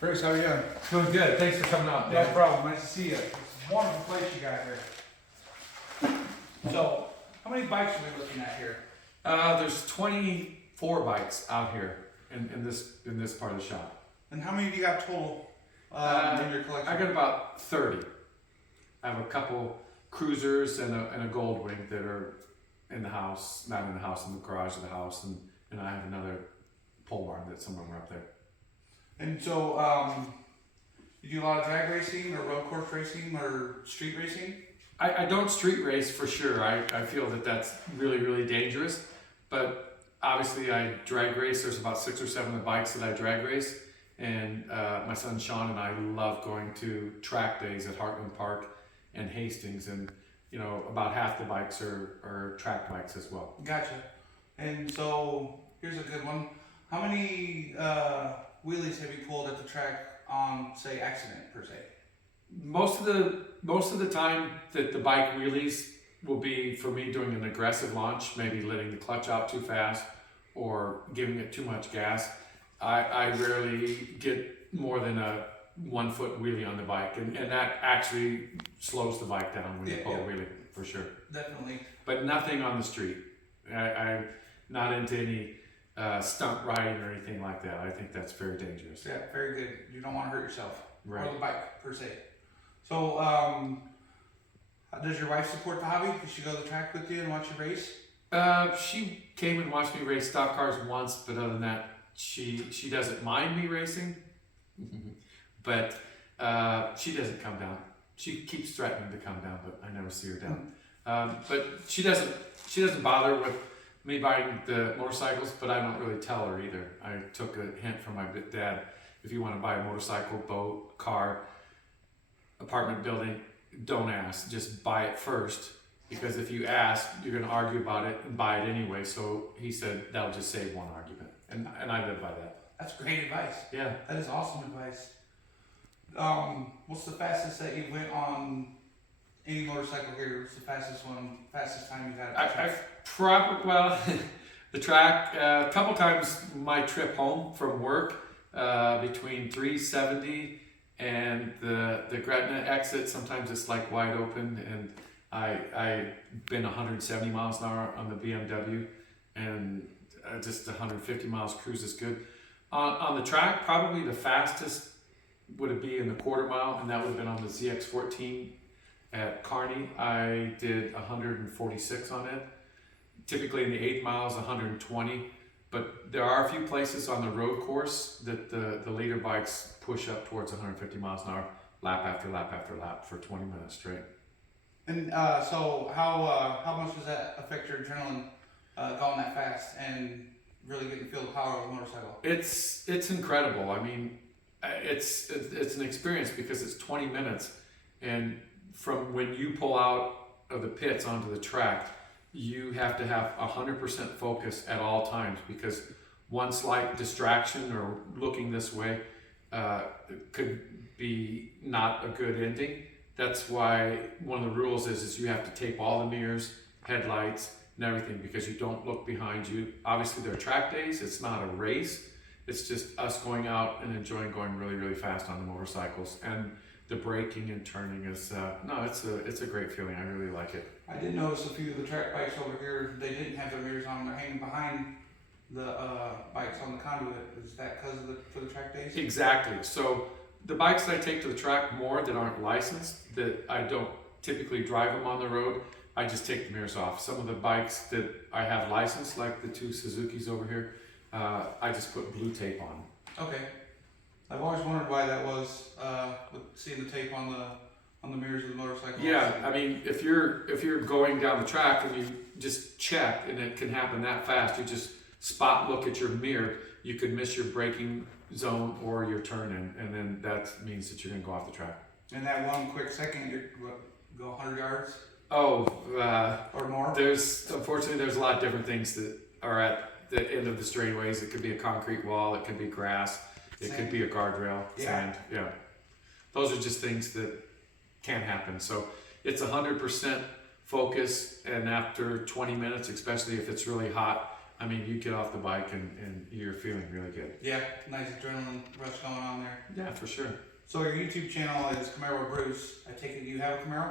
Bruce, how are you doing? Doing good. Thanks for coming out, No Dan. problem. Nice to see you. It's a wonderful place you got here. So, how many bikes are we looking at here? There's 24 bikes out here in this part of the shop. And how many do you got total in your collection? I got about 30. I have a couple cruisers and a gold wing that are in the house, not in the house, in the garage of the house, and I have another pole barn that's somewhere up there. And so, you do a lot of drag racing or road course racing or street racing? I don't street race for sure. I feel that that's really, really dangerous. But obviously I drag race. There's about 6 or 7 of the bikes that I drag race. And my son Sean and I love going to track days at Heartland Park and Hastings. And you know, about half the bikes are track bikes as well. Gotcha. And so, here's a good one. How many wheelies have you pulled at the track on, say, accident per se? Most of the time that the bike wheelies will be for me doing an aggressive launch, maybe letting the clutch out too fast or giving it too much gas. I rarely get more than a 1 foot wheelie on the bike, and that actually slows the bike down when you pull a wheelie, for sure. Definitely. But nothing on the street. I'm not into any stunt riding or anything like that. I think that's very dangerous. Yeah, very good. You don't want to hurt yourself. Right. Or the bike, per se. So, does your wife support the hobby? Does she go to the track with you and watch you race? She came and watched me race stock cars once, but other than that, she doesn't mind me racing. But she doesn't come down. She keeps threatening to come down, but I never see her down. But she doesn't bother with me buying the motorcycles, but I don't really tell her either. I took a hint from my dad. If you want to buy a motorcycle, boat, car, apartment building, don't ask. Just buy it first, because if you ask, you're going to argue about it and buy it anyway. So he said that'll just save one argument, and I live by that. That's great advice. Yeah. That is awesome advice. What's the fastest that you went on any motorcycle here? What's the fastest time you got at the track? Well, the track, a couple times my trip home from work, between 370 and the Gretna exit, sometimes it's like wide open, and I've been 170 miles an hour on the BMW, and just 150 miles cruise is good. On the track, probably the fastest would it be in the quarter mile, and that would have been on the ZX14 at Kearney. I did 146 on it. Typically in the 8 miles, 120. But there are a few places on the road course that the leader bikes push up towards 150 miles an hour, lap after lap after lap for 20 minutes straight. And so how much does that affect your adrenaline going that fast and really getting to feel the power of the motorcycle? It's incredible. I mean, it's an experience because it's 20 minutes, and from when you pull out of the pits onto the track, you have to have 100% focus at all times, because one slight distraction or looking this way could be not a good ending. That's why one of the rules is you have to tape all the mirrors, headlights, and everything, because you don't look behind you. Obviously, they're track days. It's not a race. It's just us going out and enjoying going really, really fast on the motorcycles. And the braking and turning is, it's a great feeling. I really like it. I did notice a few of the track bikes over here, they didn't have their mirrors on. They're hanging behind the bikes on the conduit. Is that because for the track days? Exactly. So the bikes that I take to the track more that aren't licensed, that I don't typically drive them on the road, I just take the mirrors off. Some of the bikes that I have licensed, like the 2 Suzuki's over here, I just put blue tape on. Okay. I've always wondered why that was, with seeing the tape on the mirrors of the motorcycle. Yeah, I mean, if you're going down the track and you just check, and it can happen that fast, you just spot look at your mirror, you could miss your braking zone or your turn in, and then that means that you're gonna go off the track. In that one quick second, you go 100 yards? Oh, or more? Unfortunately, there's a lot of different things that are at the end of the straightaways. It could be a concrete wall, it could be grass, it could be a guardrail, sand. Yeah. Those are just things that can happen. So it's 100% focus, and after 20 minutes, especially if it's really hot, I mean, you get off the bike and you're feeling really good. Yeah, nice adrenaline rush going on there. Yeah, for sure. So your YouTube channel is Camaro Bruce. I take it you have a Camaro?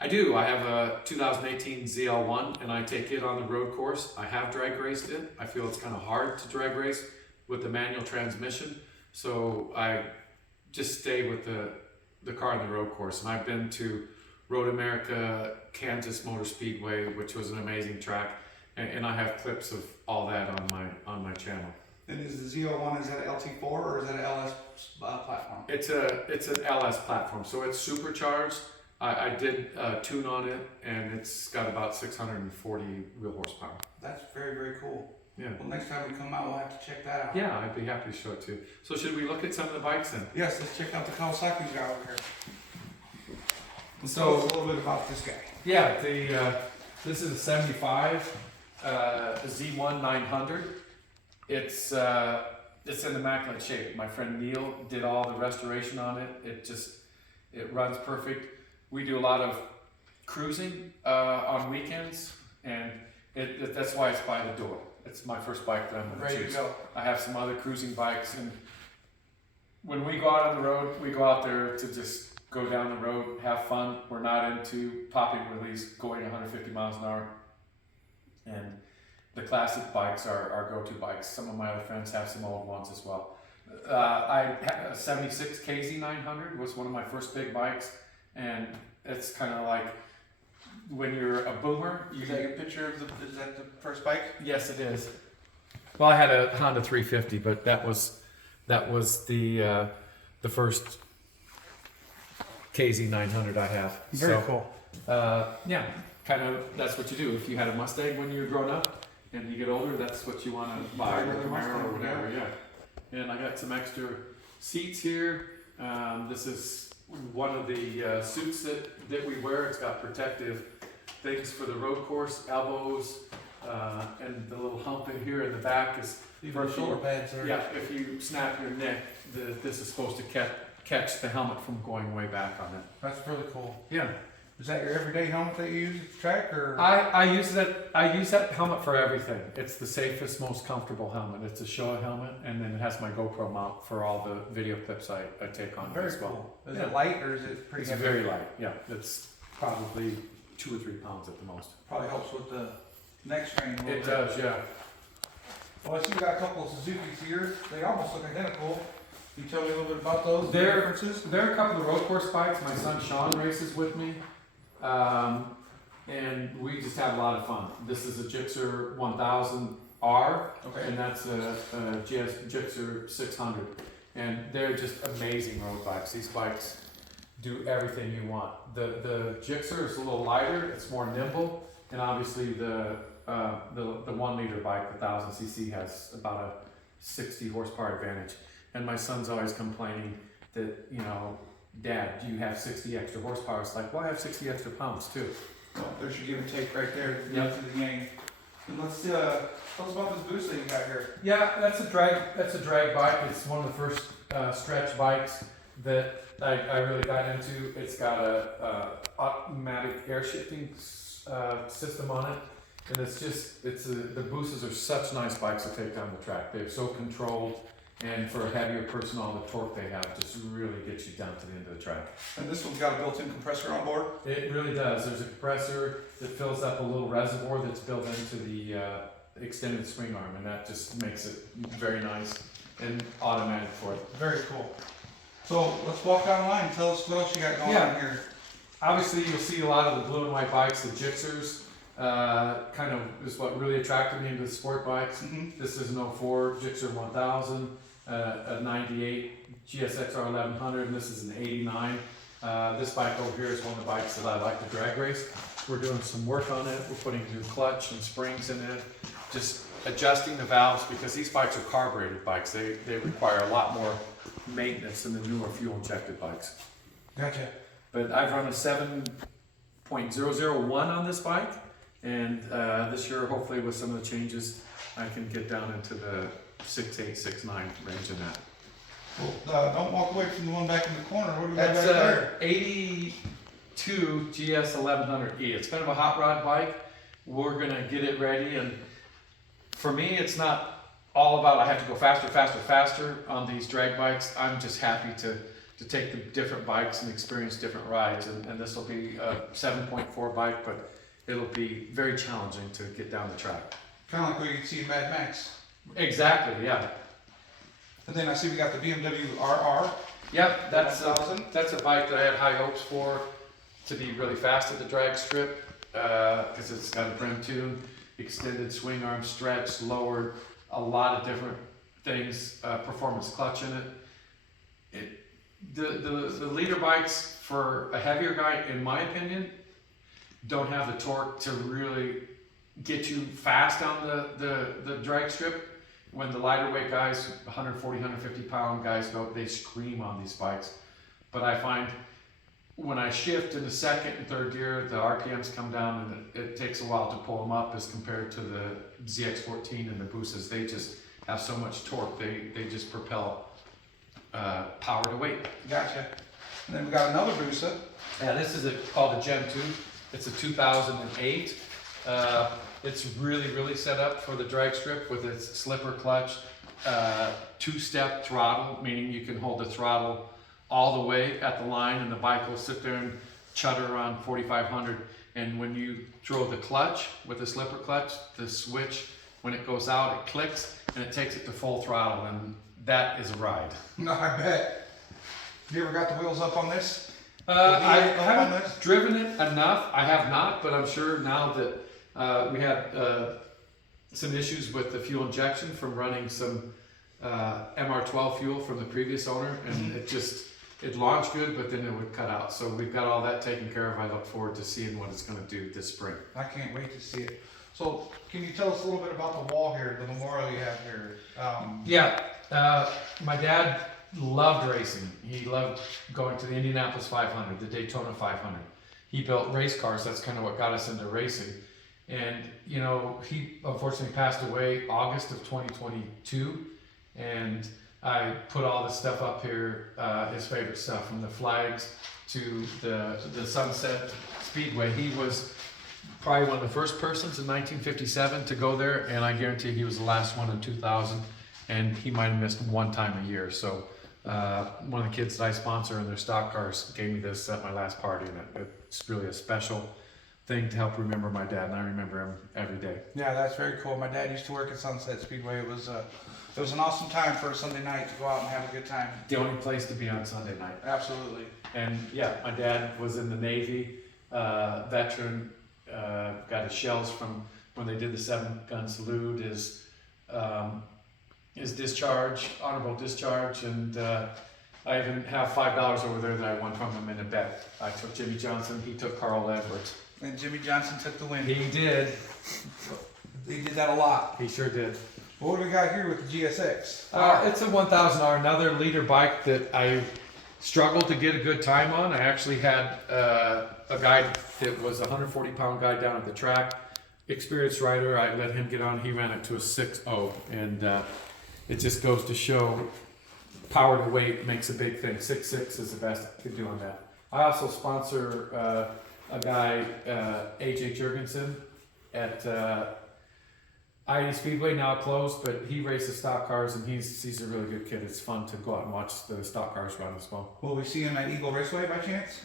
I do. I have a 2018 ZL1 and I take it on the road course. I have drag raced it. I feel it's kind of hard to drag race with the manual transmission. So I just stay with the car on the road course. And I've been to Road America, Kansas Motor Speedway, which was an amazing track. And I have clips of all that on my channel. And is the Z01, is that an LT4 or is that an LS platform? It's an LS platform, so it's supercharged. I did tune on it, and it's got about 640 wheel horsepower. That's very, very cool. Yeah. Well, next time we come out, we'll have to check that out. Yeah, I'd be happy to show it to you. So should we look at some of the bikes then? Yes, let's check out the Kawasaki guy over here. So Tell us a little bit about this guy. yeah, this is a 75 Z1 900. It's in immaculate shape. My friend Neil did all the restoration on it. It runs perfect. We do a lot of cruising on weekends, and that's why it's by the door. It's my first bike that I'm going to Ready choose. to go. I have some other cruising bikes, and when we go out on the road, we go out there to just go down the road, have fun. We're not into popping wheelies, going 150 miles an hour. And the classic bikes are our go-to bikes. Some of my other friends have some old ones as well. I had a 76 KZ 900 was one of my first big bikes, and it's kind of like when you're a boomer. Is that your picture of is that the first bike? Yes, it is. Well, I had a Honda 350, but that was the first KZ 900 I have. Very cool. Yeah, kind of. That's what you do. If you had a Mustang when you were growing up, and you get older, that's what you want to buy, or a Camaro or whatever. Yeah. And I got some extra seats here. This is one of the suits that we wear. It's got protective things for the road course, elbows, and the little hump in here in the back is Even the shoulder pads are. yeah. If you snap your neck, this is supposed to catch the helmet from going way back on it. That's really cool. Yeah. Is that your everyday helmet that you use at the track, or? I use that helmet for everything. It's the safest, most comfortable helmet. It's a Showa helmet, and then it has my GoPro mount for all the video clips I take on it Very as well. cool. Is Yeah. it light or is it pretty It's heavy? very light. Yeah, it's probably 2 or 3 pounds at the most. Probably helps with the neck strain a little It bit. does, yeah. Well, I see you got a couple of Suzuki's here. They almost look identical. Can you tell me a little bit about those? The They're- differences? There are a couple of road course bikes. My son Sean races with me, and we just have a lot of fun. This is a Gixxer 1000R. Okay. And that's a Gixxer 600, and they're just amazing road bikes. These bikes do everything you want. The Gixxer is a little lighter, it's more nimble, and obviously the 1 liter bike, the 1000cc, has about a 60 horsepower advantage. And my son's always complaining that, Dad, do you have 60 extra horsepower? It's like, well, I have 60 extra pounds too. Well, there's your give and take right there. Yep. To the game. And let's tell us about this boost that you got here. Yeah, that's a drag bike. It's one of the first stretch bikes that I really got into. It's got a automatic air shifting system on it, and the boosters are such nice bikes to take down the track. They're so controlled, and for a heavier person, all the torque they have just really gets you down to the end of the track. And this one's got a built-in compressor on board. It really does. There's a compressor that fills up a little reservoir that's built into the extended swing arm, and that just makes it very nice and automatic for it. Very cool. So let's walk down the line and tell us what else you got going on here. Obviously, you'll see a lot of the blue and white bikes, the Gixxers, kind of is what really attracted me into the sport bikes. Mm-hmm. This is an 04 Gixxer 1000, a 98 GSXR 1100, and this is an 89. This bike over here is one of the bikes that I like to drag race. We're doing some work on it. We're putting new clutch and springs in it, just adjusting the valves, because these bikes are carbureted bikes. They require a lot more maintenance than the newer fuel injected bikes. Gotcha. But I've run a 7.001 on this bike, and this year, hopefully with some of the changes, I can get down into the 6.8, 6.9 range in that. Well, don't walk away from the one back in the corner. What do we got That's back there? 82 GS 1100E. It's kind of a hot rod bike. We're gonna get it ready, and for me, it's not all about I have to go faster, faster, faster on these drag bikes. I'm just happy to take the different bikes and experience different rides. And this will be a 7.4 bike, but it'll be very challenging to get down the track. Kind of like what you can see in Mad Max. Exactly, yeah. And then I see we got the BMW RR. Yep, that's 1000. that's a bike that I had high hopes for to be really fast at the drag strip because it's got a brim tune, extended swing arm stretch, lowered, a lot of different things, performance clutch in it. The leader bikes for a heavier guy, in my opinion, don't have the torque to really get you fast on the drag strip. When the lighter weight guys, 140, 150 pound guys go, they scream on these bikes. But I find when I shift into second and third gear, the RPMs come down and it takes a while to pull them up as compared to the ZX14 and the Boosas. They just have so much torque, they just propel power to weight. Gotcha. And then we got another Busa. Yeah, this is called a Gen 2. It's a 2008. It's really set up for the drag strip with its slipper clutch, two-step throttle, meaning you can hold the throttle all the way at the line and the bike will sit there and chutter around 4,500. And when you throw the clutch with the slipper clutch, the switch, when it goes out, it clicks and it takes it to full throttle, and that is a ride. No, I bet. You ever got the wheels up on this? I haven't driven it enough. I have not, but I'm sure now that we had some issues with the fuel injection from running some MR12 fuel from the previous owner, and it launched good, but then it would cut out. So we've got all that taken care of. I look forward to seeing what it's going to do this spring. I can't wait to see it. So can you tell us a little bit about the wall here, the memorial you have here? My dad loved racing. He loved going to the Indianapolis 500, the Daytona 500. He built race cars. That's kind of what got us into racing. And, you know, he unfortunately passed away August of 2022. And I put all this stuff up here, his favorite stuff, from the flags to the Sunset Speedway. He was probably one of the first persons in 1957 to go there, and I guarantee he was the last one in 2000, and he might have missed one time a year. So one of the kids that I sponsor in their stock cars gave me this at my last party, and it's really a special thing to help remember my dad, and I remember him every day. Yeah, that's very cool. My dad used to work at Sunset Speedway. It was an awesome time for a Sunday night to go out and have a good time. The only place to be on Sunday night. Absolutely. And yeah, my dad was in the Navy, veteran, got his shells from when they did the 7-gun salute, his discharge, honorable discharge, and I even have $5 over there that I won from him in a bet. I took Jimmy Johnson, he took Carl Edwards. And Jimmy Johnson took the win. He did. He did that a lot. He sure did. What do we got here with the GSX? It's a 1000R, another leader bike that I struggled to get a good time on. I actually had a guy that was a 140-pound guy down at the track, experienced rider. I let him get on. He ran it to a 6.0, and it just goes to show power to weight makes a big thing. 6.6 is the best I could do on that. I also sponsor a guy, AJ Jurgensen, at I-80 Speedway, now closed, but he races stock cars, and he's a really good kid. It's fun to go out and watch the stock cars run as well. Will we see him at Eagle Raceway by chance?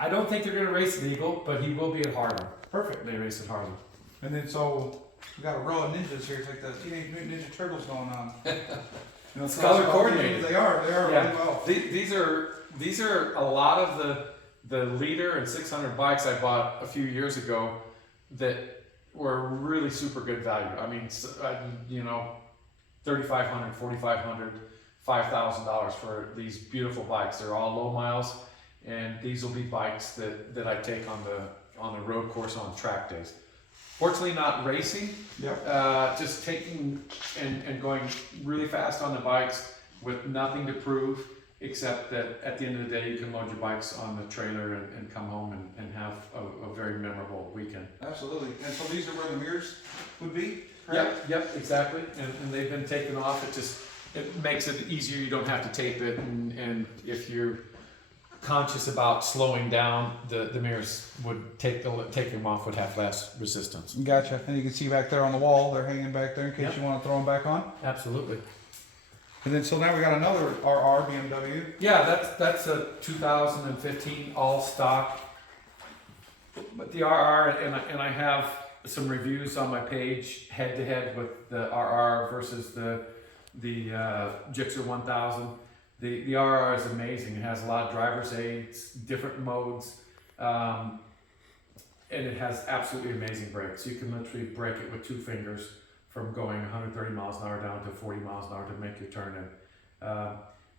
I don't think they're going to race at Eagle, but he will be at Harlem. Perfect. They race at Harlem. And then so we got a row of ninjas here. It's like the Teenage Mutant Ninja Turtles going on. You know, It's color coordinated. They are Yeah. really well. These are a lot of the leader and 600 bikes I bought a few years ago that were really super good value. I mean, you know, $3,500, $4,500, $5,000 for these beautiful bikes. They're all low miles, and these will be bikes that I take on the road course on track days. Fortunately, not racing. Yep. Just taking and going really fast on the bikes with nothing to prove, except that at the end of the day, you can load your bikes on the trailer and come home and have a very memorable weekend. Absolutely. And so these are where the mirrors would be, correct? Yep, exactly. And they've been taken off. It makes it easier. You don't have to tape it. And if you're conscious about slowing down, the mirrors would take them off would have less resistance. Gotcha. And you can see back there on the wall, they're hanging back there in case Yep. you want to throw them back on. Absolutely. And then so now we got another RR BMW. Yeah, that's a 2015 all stock. But the RR, and I have some reviews on my page head to head with the RR versus the Gixxer 1000. The RR is amazing. It has a lot of driver's aids, different modes, and it has absolutely amazing brakes. You can literally brake it with 2 fingers from going 130 miles an hour down to 40 miles an hour to make your turn in.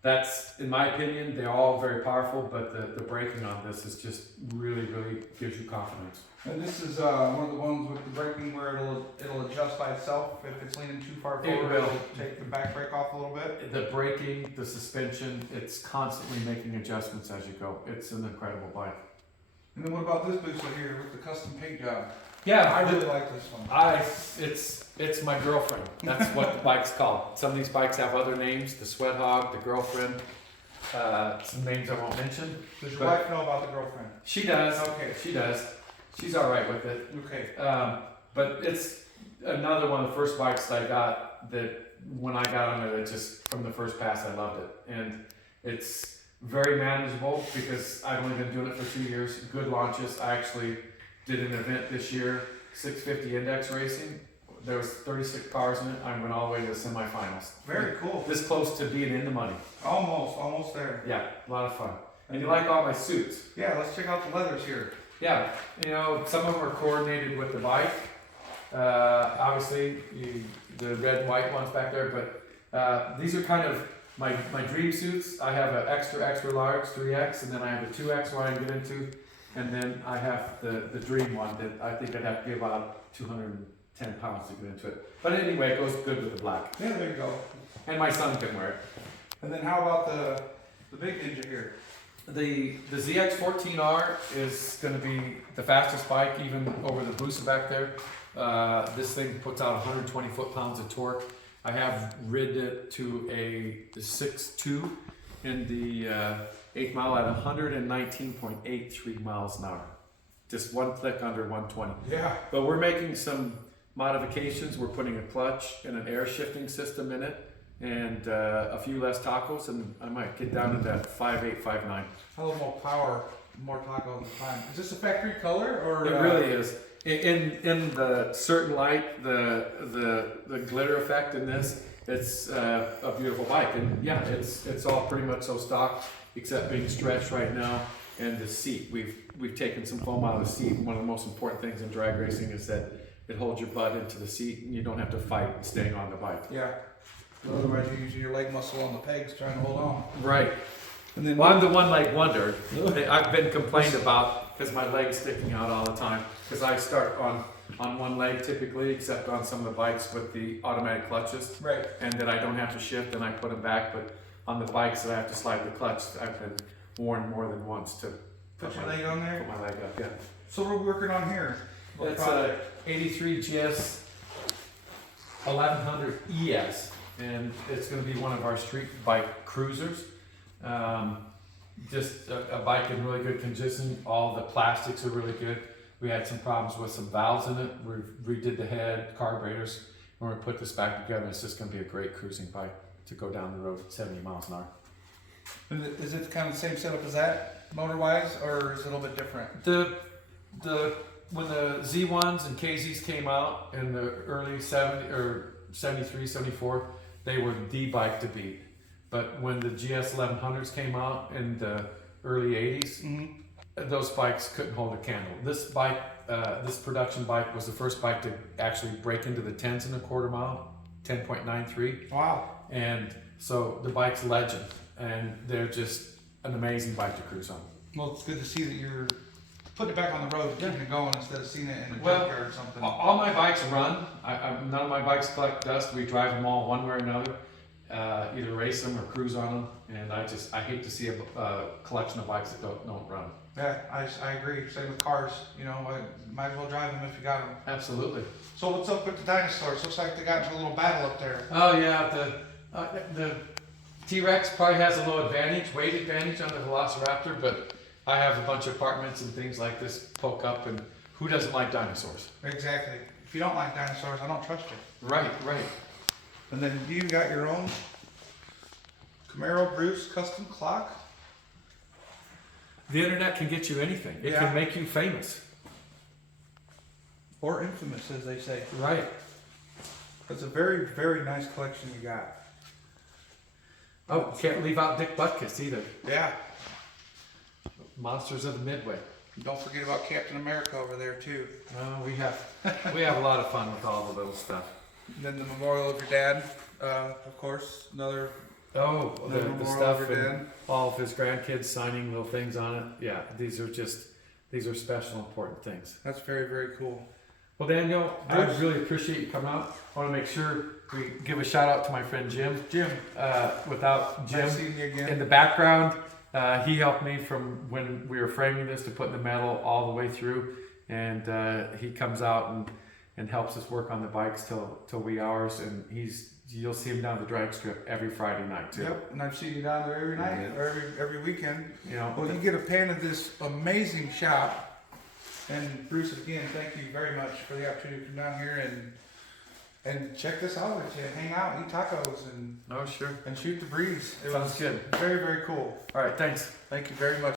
That's, in my opinion, they're all very powerful, but the braking on this is just really, really gives you confidence. And this is one of the ones with the braking where it'll adjust by itself if it's leaning too far forward. will. It'll take the back brake off a little bit. The braking, the suspension, it's constantly making adjustments as you go. It's an incredible bike. And then what about this booster here with the custom paint job? Yeah, I really like this one. it's my girlfriend. That's what the bike's called. Some of these bikes have other names, the Sweat Hog, the Girlfriend, some names I won't mention. Does your wife know about the girlfriend? She does. Okay. She does. She's all right with it. Okay. But it's another one of the first bikes that I got that when I got on it just from the first pass, I loved it. And it's very manageable because I've only been doing it for 2 years. Good launches. I actually did an event this year, 650 index racing. There was 36 cars in it. I went all the way to the semifinals. Very cool. This close to being in the money. Almost there. Yeah, a lot of fun. And you like all my suits. Yeah, let's check out the leathers here. Yeah, some of them are coordinated with the bike. Obviously, the red and white ones back there, but these are kind of my dream suits. I have an extra large 3X, and then I have a 2X where I can get into, and then I have the dream one that I think I'd have to give about 210 pounds to get into it. But anyway, it goes good with the black. Yeah, there you go. And my son can wear it. And then how about the big Ninja here? The ZX14R is going to be the fastest bike, even over the Busa back there. This thing puts out 120 foot-pounds of torque. I have ridden it to a 6.2 in the 8th mile at 119.83 miles an hour. Just one click under 120. Yeah. But we're making some modifications. We're putting a clutch and an air shifting system in it, and a few less tacos, and I might get down to that 5.8, 5.9. A little more power, more tacos at the time. Is this a factory color or? It really is. In the certain light, the glitter effect in this, it's a beautiful bike, and yeah, it's all pretty much so stock, except being stretched right now, and the seat. We've taken some foam out of the seat. One of the most important things in drag racing is that it holds your butt into the seat, and you don't have to fight staying on the bike. Yeah. Otherwise, you're using your leg muscle on the pegs trying to hold on. Right. And then Well, I'm the one-leg wonder. I've been complained about because my leg's sticking out all the time. Because I start on one leg typically, except on some of the bikes with the automatic clutches. Right. And that I don't have to shift and I put them back. But on the bikes that I have to slide the clutch, I've been warned more than once to Put your leg on there. put my leg up. Yeah. So what are we working on here? What That's product? a 83 GS 1100 ES. And it's going to be one of our street bike cruisers. Just a bike in really good condition. All the plastics are really good. We had some problems with some valves in it. We redid the head, carburetors. We're going to put this back together. It's just going to be a great cruising bike to go down the road at 70 miles an hour. And is it kind of the same setup as that, motor-wise, or is it a little bit different? When the Z1s and KZs came out in the early 70 or 73, 74, they were the bike to beat. But when the GS 1100s came out in the early 80s, those bikes couldn't hold a candle. This bike, this production bike, was the first bike to actually break into the 10s in a quarter mile, 10.93. Wow. And so the bike's legend, and they're just an amazing bike to cruise on. Well, it's good to see that you're putting it back on the road and keeping it going instead of seeing it in a Well, junkyard or something. All my bikes run. None of my bikes collect dust. We drive them all one way or another. Either race them or cruise on them, and I hate to see a collection of bikes that don't run. Yeah, I agree. Same with cars. You know, might as well drive them if you got them. Absolutely. So what's up with the dinosaurs? Looks like they got into a little battle up there. Oh yeah, the T-Rex probably has a little advantage, weight advantage on the Velociraptor, but I have a bunch of apartments and things like this poke up, and who doesn't like dinosaurs? Exactly. If you don't like dinosaurs, I don't trust you. Right. And then you got your own Camaro Bruce custom clock. The internet can get you anything. It Yeah. can make you famous. Or infamous, as they say. Right. That's a very, very nice collection you got. Oh, can't leave out Dick Butkus either. Yeah. Monsters of the Midway. Don't forget about Captain America over there too. We have a lot of fun with all the little stuff. And then the memorial of your dad, of course. Another The memorial stuff of your and dad. all of his grandkids signing little things on it. Yeah, these are special, important things. That's very, very cool. Well, Daniel, I really appreciate you coming out. I want to make sure we give a shout out to my friend Jim. Without Jim Nice seeing you again. in the background, he helped me from when we were framing this to putting the metal all the way through, and he comes out and helps us work on the bikes till wee hours, and you'll see him down the drag strip every Friday night too. Yep, and I've seen you down there every night Yeah. or every weekend. You know, Well, you get a pan of this amazing shop. And Bruce, again, thank you very much for the opportunity to come down here and check this out with you, hang out, eat tacos, oh sure, and shoot the breeze. It sounds was good. very, very cool. All right, thanks. Thank you very much.